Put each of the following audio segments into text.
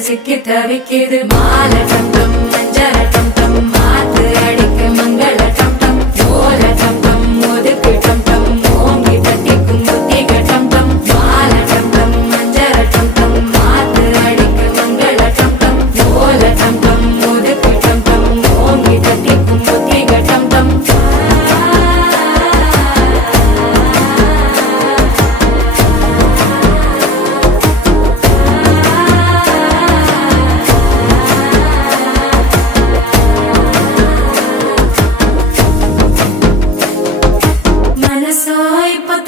சிக்கி தவிக்குது மால டம் டம் மஞ்சள டம் டம் மாத்து அடிக்க மங்கள டம் டம் ஓல டம் டம் ஒதுக்கு டம் டம் ஓங்கி தட்டிக்கும் புத்திக டம் டம் மால டம் டம் மஞ்சள டம் டம் மாத்து அடிக்க மங்கள டம் டம் ஓல டம் டம் ஒதுக்கு டம் டம் ஓங்கி தட்டிக்கும் புத்திக டம் டம்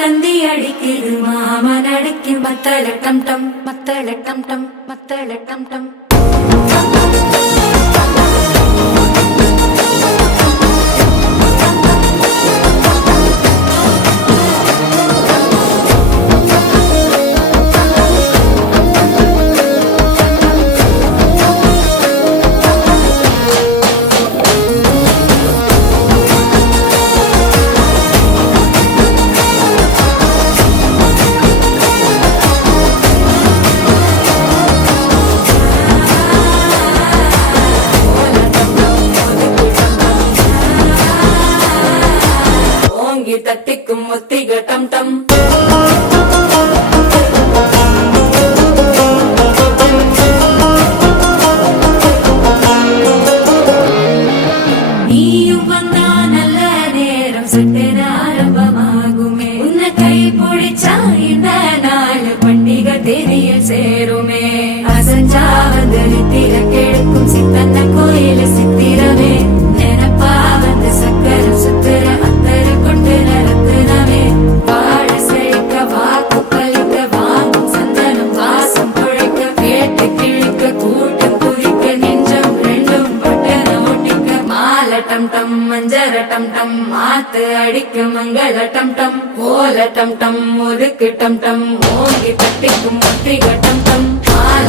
தந்தி அடிக்குது மாமன் அடிக்கு மத்தள டம் டம் மத்தள டம் டம் மத்தள டம் டம் தட்டிக்கும் ஒத்திக டம் டம் நீயும் வந்தா நல்ல நேரம் சட்டென ஆரம்பமாகுமே உன்னை கை பிடிச்சா இந்த நாள் பண்டிகை தேதியில் சேருமே அசஞ்சா வந்து நித்திர கெடுக்கும் சித்தன்ன கோயில சித்திரமே நினைப்பா வந்து சக்கரம் சுத்துற அத்தரு கொண்டு நடத்துனவே வாழ செழிக்க வாக்கு பலிக்க வாங்கும் சந்தனம் வாசம் குழைக்க கேட்டு கிழிக்க கூட்டம் குதிக்க நெஞ்சம் ரெண்டும் பட்டன ஒட்டிக்க மால டம் டம் மஞ்சர டம் டம் மாத்து அடிக்க மங்கள டம் டம் ஓல டம் டம் ஒதுக்கு டம் டம் ஓங்கி தட்டிக்கும் ஒத்திக டம் டம் மால